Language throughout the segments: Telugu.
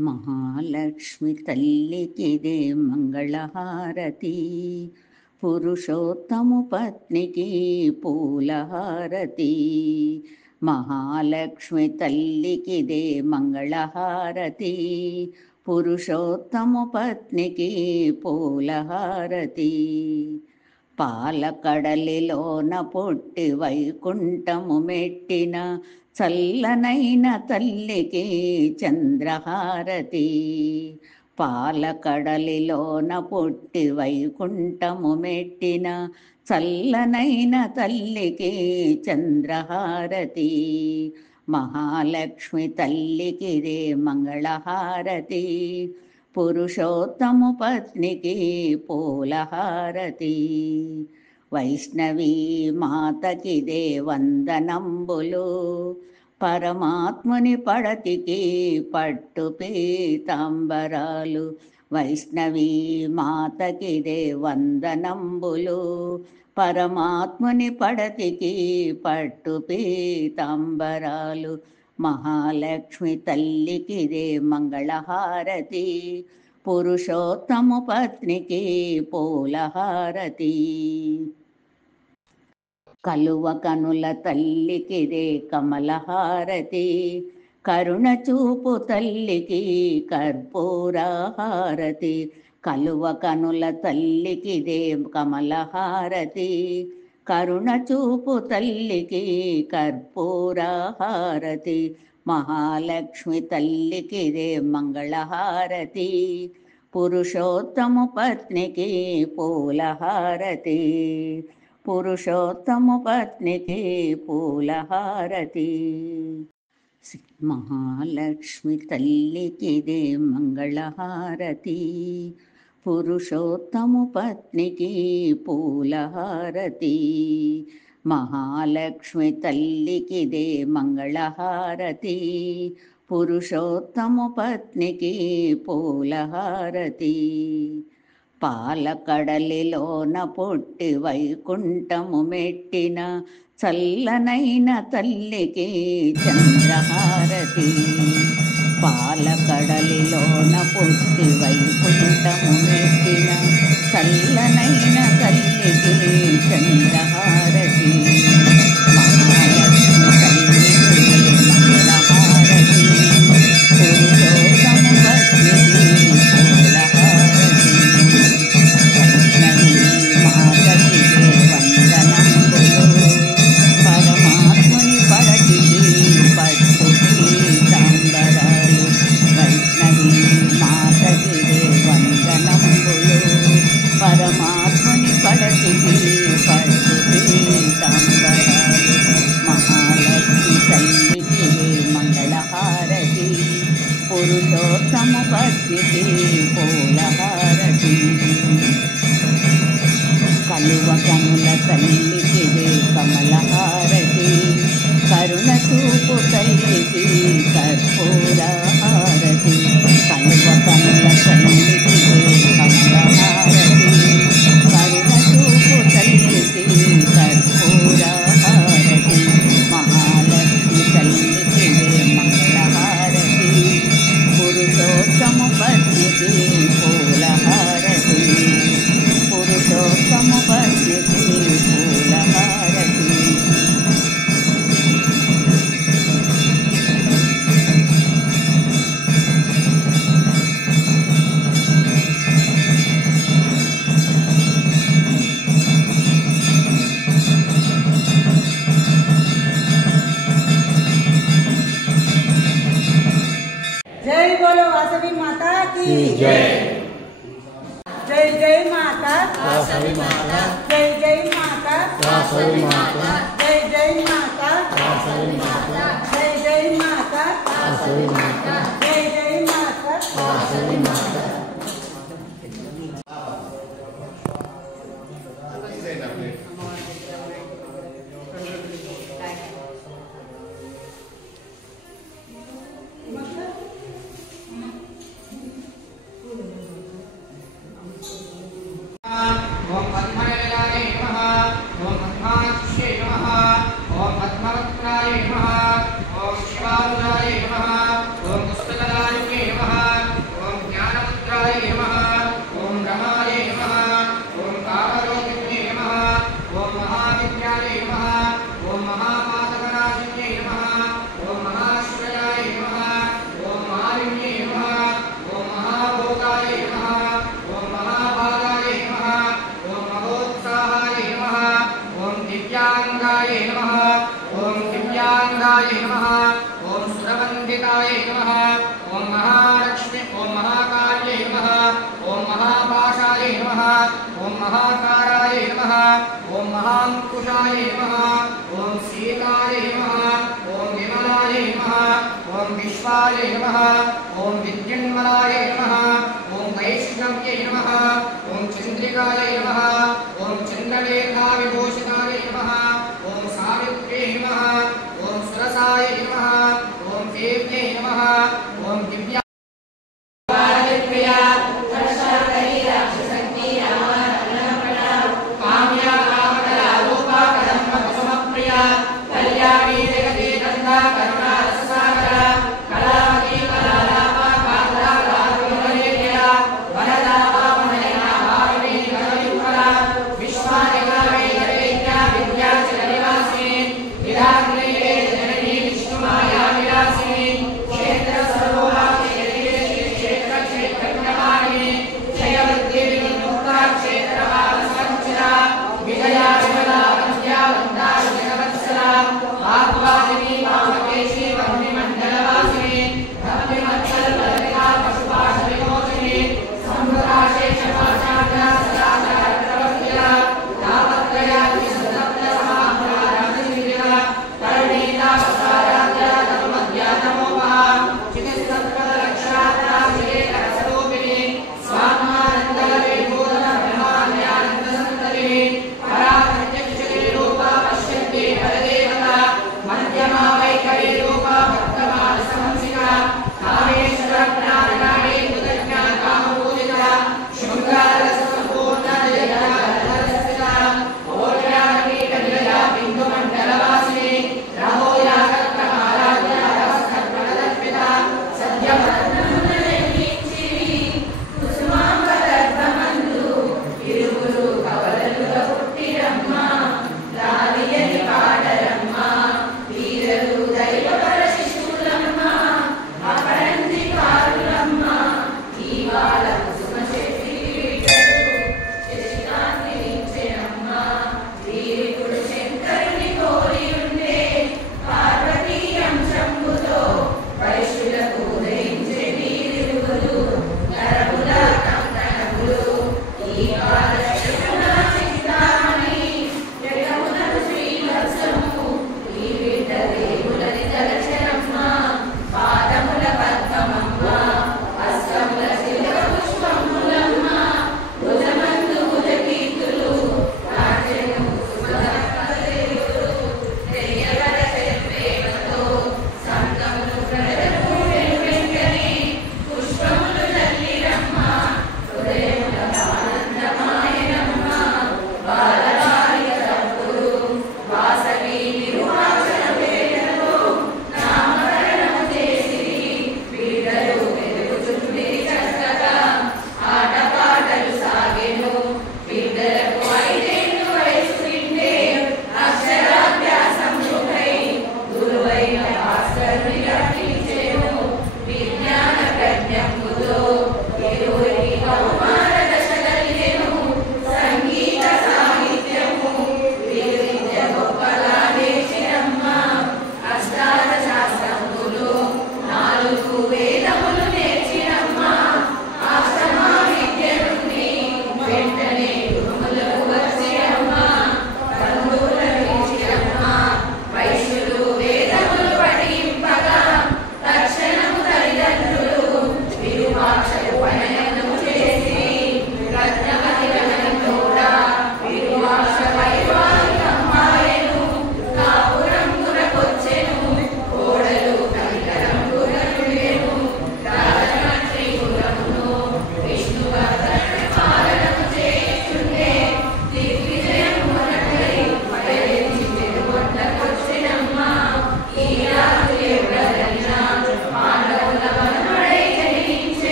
మహాలక్ష్మి తల్లికిదే మంగళహారతి, పురుషోత్తము పత్నికి పూలహారతి. మహాలక్ష్మి తల్లికిదే మంగళహారతి, పురుషోత్తము పత్నికి పూలహారతి. పాలకడలిలోన పుట్టి వైకుంఠము మెట్టిన చల్లనైన తల్లికి చంద్రహారతి. పాలకడలిలోన పుట్టి వైకుంఠము మెట్టిన చల్లనైన తల్లికి చంద్రహారతి. మహాలక్ష్మి తల్లికిదే మంగళహారతి, పురుషోత్తము పత్నికి పూలహారతి. వైష్ణవీ మాతకిదే వందనంబులు, పరమాత్ముని పడతికి పట్టు పీతాంబరాలు. వైష్ణవీ మాతకిదే వందనంబులు, పరమాత్ముని పడతికి పట్టు పీతాంబరాలు. మహాలక్ష్మి తల్లికిదే మంగళహారతి, పురుషోత్తము పత్నికి పూలహారతి. కలువ కనుల తల్లికిదే కమలహారతి, కరుణ చూపు తల్లికి కర్పూరహారతి. కలువ కనుల తల్లికిదే కమలహారతి, కరుణ చూపు తల్లికి కర్పూరహారతి. మహాలక్ష్మి తల్లికిదే మంగళహారతి, పురుషోత్తము పత్నికి పూలహారతి. పురుషోత్తము పత్నికి పూలహారతి. మహాలక్ష్మి తల్లికిదే మంగళహారతి, పురుషోత్తము పత్నికి పూలహారతి. మహాలక్ష్మి తల్లికిదే మంగళహారతి, పురుషోత్తము పత్నికి పూలహారతి. పాలకడలిలోన పుట్టి వైకుంఠము మెట్టిన చల్లనైన తల్లికి చంద్రహారతి. పాలకడలిలోన పుట్టి వైకుంఠము మెట్టిన చల్లనైన తల్లికి చంద్రహారతి. మహాలక్ష్మి తల్లికి మంగళహారతి, పురుషోత్తము పత్నికి పూలహారతి. వైష్ణవీ మాతకిదే వందనంబులు, పరమాత్ముని పడతికి పట్టు పీతాంబరాలు. వైష్ణవీ మాతకిదే వందనంబులు, పరమాత్ముని పడతికి పట్టు పీతాంబరాలు. మహాలక్ష్మి తల్లికిదే మంగళహారతి, పురుషోత్తము పత్నికి పూలహారతి. కలువ కనుల తల్లికిదే కమలహారతి, కరుణ చూపు తల్లికి కర్పూరహారతి. కలువ కనుల తల్లికిదే కమలహారతి, కరుణ చూపు తల్లికి కర్పూరహారతి. మహాలక్ష్మి తల్లికిదే మంగళహారతి, పురుషోత్తము పత్నికి పూలహారతి. పురుషోత్తము పత్నికి పూలహారతి. जय बोलो वासवी माता की जय। जय जय माता, वासवी माता, जय जय माता, वासवी माता, जय जय माता, वासवी माता, जय जय माता, वासवी माता, जय जय माता, वासवी माता। ओम पद्मनिलयाय नमः, ओम पद्माक्षे नमः, ओम पद्मवक्त्राय नमः, ओम शिवारुदाय नमः, ओम पुष्पदा ओम महाकाराय नमः ओम महांकुशाय नमः ओम सीताय नमः ओम विमलाय नमः ओम विश्वाय नमः ओम विद्युन्मलाय नमः ओम वैष्णव्ये नमः ओम चंद्रिकाय नमः ओम चंद्रलेखा विभूषिताय नमः ओम सावित्र्ये नमः ओम सुरसाय नमः ओम देव्ये नमः ओम दिव्या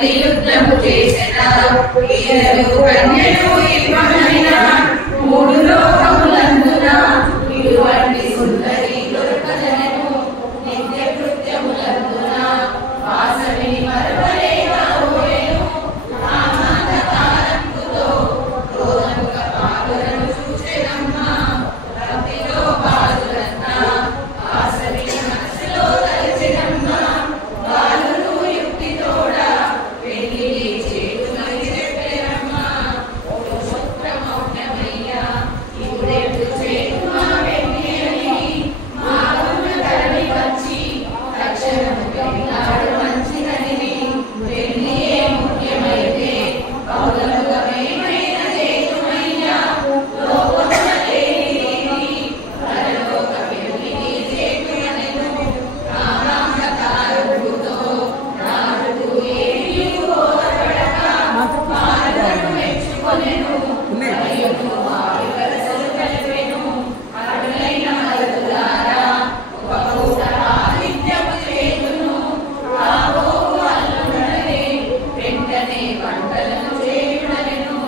ప్రతియుద్ధము చేసెనా వీరలు కన్యలు ఇవ్వమైన మూడు లోకములందున ఇటువంటి సుందరి దొరకదనను నిత్య కృత్యములందున వాసవిని మరవలేక పోయెను ఆనందకారంకుతో క్రోధముగ పాదులను చూచెనమ్మా భక్తిలో బాధులన్నా వాసవిని మనసులో తలచెనమ్మా బాలురు యుక్తితోడ పెళ్లి చేతుమని చెప్పెనమ్మా పురుషోత్తమౌఢ్యమయ్యా ఇప్పుడెప్పుడు చేతుమా పెళ్లి అని మాగమున ధరణి వచ్చి తక్షణము పెళ్ళాడు మంచిదని పెళ్లియే ముఖ్యమైతే బహుళముగా మేమైన చేతుమయ్యా లోకమున లేనిదేని పరలోక పెళ్లిని చేతుమనెను కామాంధకారుడుతో రాజుకు ఏమీ బోధపడక బాలులను మెచ్చుకొనెను మరియును వారి వరసలు కలిపెను అటులైన మరుదులారా ఒక పూట ఆతిథ్యము చేతును రాబోవు అల్లుడనే వెంటనే వంటలను చేయుడనెను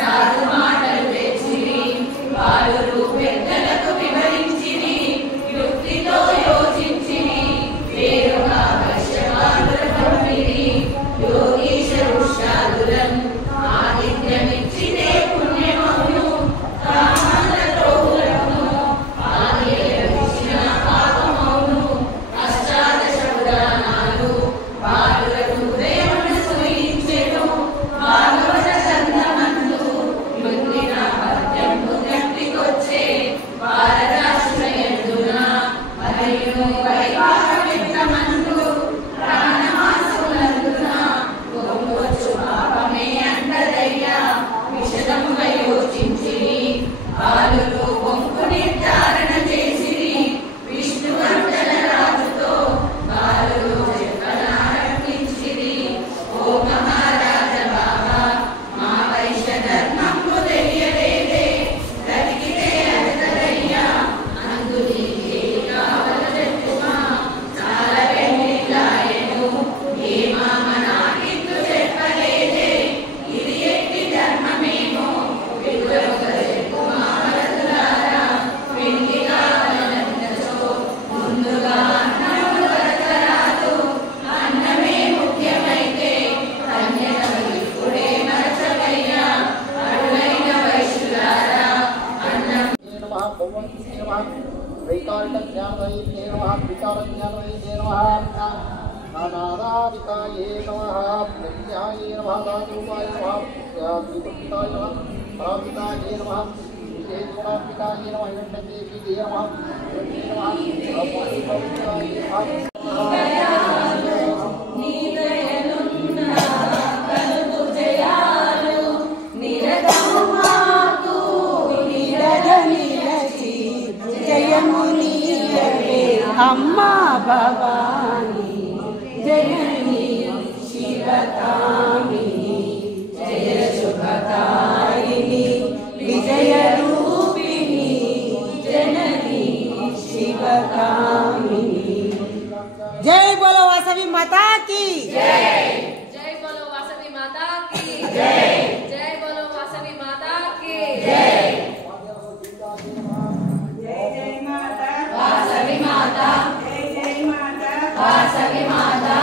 రాజు మాటలు తెచ్చిరి బాలురు పెద్దలకు వివరించిరి యుక్తితో యోచించిరి వేరుగా వైశ్యవాదుల పంపిరి యోగీశరుషాదులం ఆతిథ్యమిచ్చితే పుణ్యమౌను కామాల ద్రోహులకును ఆదియలవిచ్చిన పాపమౌను అష్టాదశ పురాణాలు బాలులకు హృదయమున సూయించెను భాగవత గ్రంథమందు మిగిలిన పద్యము గట్టికొచ్చే భారతాశ్రయందున మరియును వైవాహమిత్రమందు ప్రాణమాసములందున గొంగొచ్చు పాపమే అంటదయ్యా విశదముగా యోచించిరి బాలురు బొంకు నిర్ధారణ చేసిరి విష్ణువర్ధన రాజుతో బాలురు చెప్పనారంభించిరి ఓ మహారాజ బాబా మా వైశ్య ధర్మము తెలియలేదే బ్రతికితే అడగదయ్యా అందు నీకే కావలదెత్తుమా చాలా వెన్నెలాయెను ఏ మామ నాకిత్తు చెప్పలేదే ఇది ఎట్టి ధర్మమేమో విడుదలుగా చెప్పుమా వరదులారా పెళ్లి కావాలన్నచో ముందుగా అన్నము వరదరాదు అన్నమే ముఖ్యమైతే కన్యకలు ఇప్పుడే మరచవయ్యా అడులైన వైశ్యులారా అన్నం नमः भगवन्ते नमः वैकारिकज्ञानवैद्ये नमः विकारज्ञानवैद्ये नमः नानादिकाये नमः प्रज्ञाये नमः दातरूपाय नमः विपुत्ताय नमः परापिताये नमः विशेषणापिताये नमः हिरण्यदेवीये नमः अपूर्वपवित्राय नमः అమ్మా భవాని జనని శివకామిని జయ శుభకారిణి విజయ రూపిణి జనని శివకామిని జై బోలో వాసవి మాతా की जय बोलो वासवी माता की जय बोलो वासवी माता की वासवी माता वासवी माता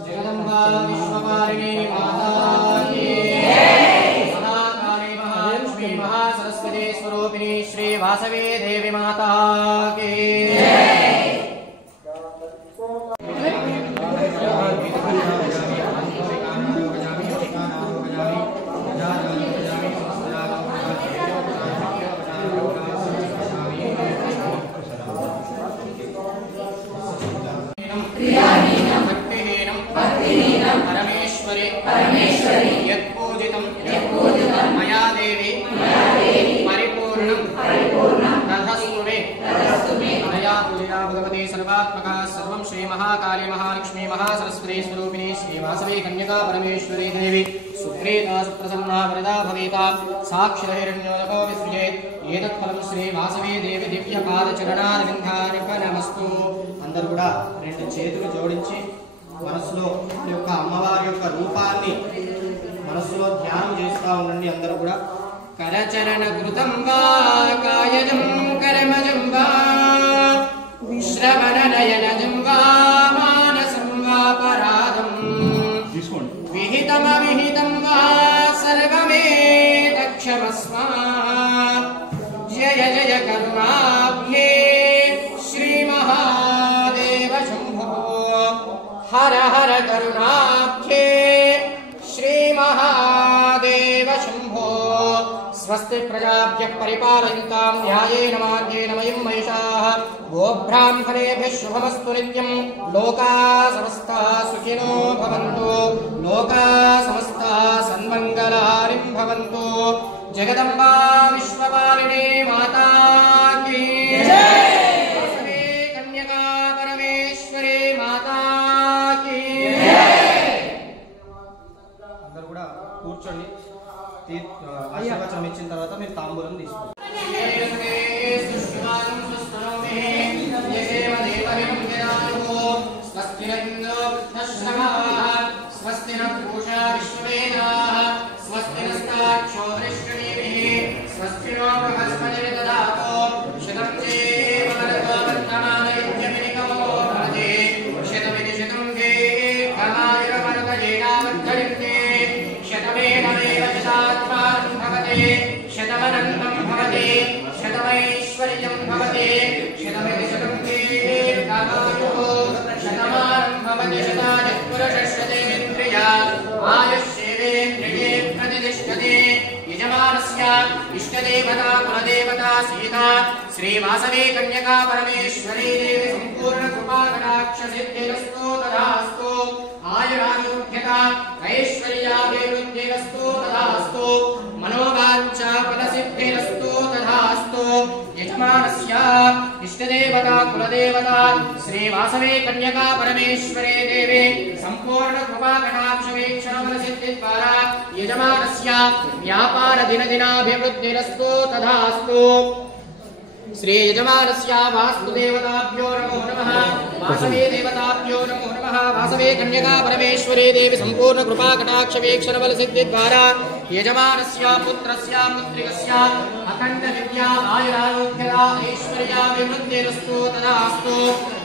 जगदम्बा विश्वमा कपालिनी माता की जय। महाकाली महालक्ष्मी महासरस्वती स्वरूपिणी श्री वासवी देवी माता की जय। परमेश्वरी यत्पूजितं मया देवी परिपूर्णं तथस्तु मे मया पूजिता भगवती सर्वात्मका सर्वं श्री महाकाली महालक्ष्मी महासरस्वती स्वरूपिणी श्री वासवी कन्यका परमेश्वरी देवी सुप्रीता सुप्रसन्ना वरदा भवेता साक्षिरहिरण्योदको विसृजेत् एतत्फलं श्री वासवी देवी दिव्य पादचరణారవిందార్పణమస్తు। అందరూ కూడా రెండు చేతులు జోడించి మనసులో ఈ యొక్క అమ్మవారి యొక్క రూపాన్ని మనసులో ధ్యానం చేస్తూ ఉండండి అందరూ కూడా। కరచరణ కృతం వా కాయజం కర్మజం వా శ్రవణ నయనజం వా మానసం వా పరాదం విహితమ విహితం వా సర్వమేతక్షమస్వ జయ జయ కరుణాబ్ధే శ్రీ మహాదేవ శంభో हर हर करुणाब्धे श्री महादेव शंभो। स्वस्ति प्रजाभ्यः परिपालयन्तां न्यायेन मार्गेण मयं महिषाः गोब्राह्मणेभ्यः शुभमस्तु नित्यं। लोकाः समस्ताः सुखिनो भवन्तु लोकाः समस्ताः सन्मङ्गलानि भवन्तु। जगदम्बा विश्वपालिनी माता की जय। वासवी कन्यका परमेश्वरी माता కూర్చోండి। ఆశీర్వచనం ఇచ్చిన తర్వాత మీరు తాంబూలం తీసుకోండి। शतमनन्तं भवति शतमैश्वर्यं भवति शतमिशतं दीर्घायुः शतमानं भवति शतानि पुरुषशतेन्द्रिया आयुष्येवेन्द्रिये प्रतिष्ठते। यजमानस्य इष्टदेवता कुलदेवता सीता श्रीवासवी कन्यका परमेश्वरी देवी सम्पूर्ण कृपाकटाक्षसिद्धिरस्तु तथास्तु। आयुरारोग्यता ऐश्वर्याभिवृद्धिरस्तु तथास्तु। मनोवाञ्छा फलसिद्धिरस्तु तथास्तु। यजमानस्य इष्टदेवता कुलदेवता श्रीवासवी कन्यका परमेश्वरी देवी सम्पूर्ण कृपाकटाक्षवीक्षणफलसिद्धिद्वारा यजमानस्य व्यापार दिनदिनाभिवृद्धिरस्तु तथास्तु। श्री यजमानस्य वास्तुदेवताभ्यो नमो नमः वासवी देवताभ्यो नमो नमः। वासवी कन्यका परमेश्वरी देवी सम्पूर्ण कृपाकटाक्षवीक्षणफलसिद्धिद्वारा यजमानस्य पुत्रस्य पुत्रिकस्य अखण्ड विद्या आयुरारोग्यता ऐश्वर्याभिवृद्धिरस्तु तथास्तु।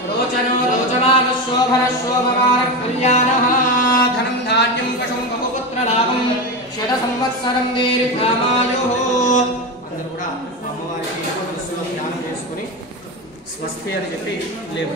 रोचनो रोचमानः शोभनः शोभमानः कल्याणः धनं धान्यं पशुं बहुपुत्रलाभं शतसंवत्सरं दीर्घामायुः। అందరూ కూడా అమ్మవారికి మనసులో ధ్యానం చేసుకుని స్వస్తి అని చెప్పి లేవు।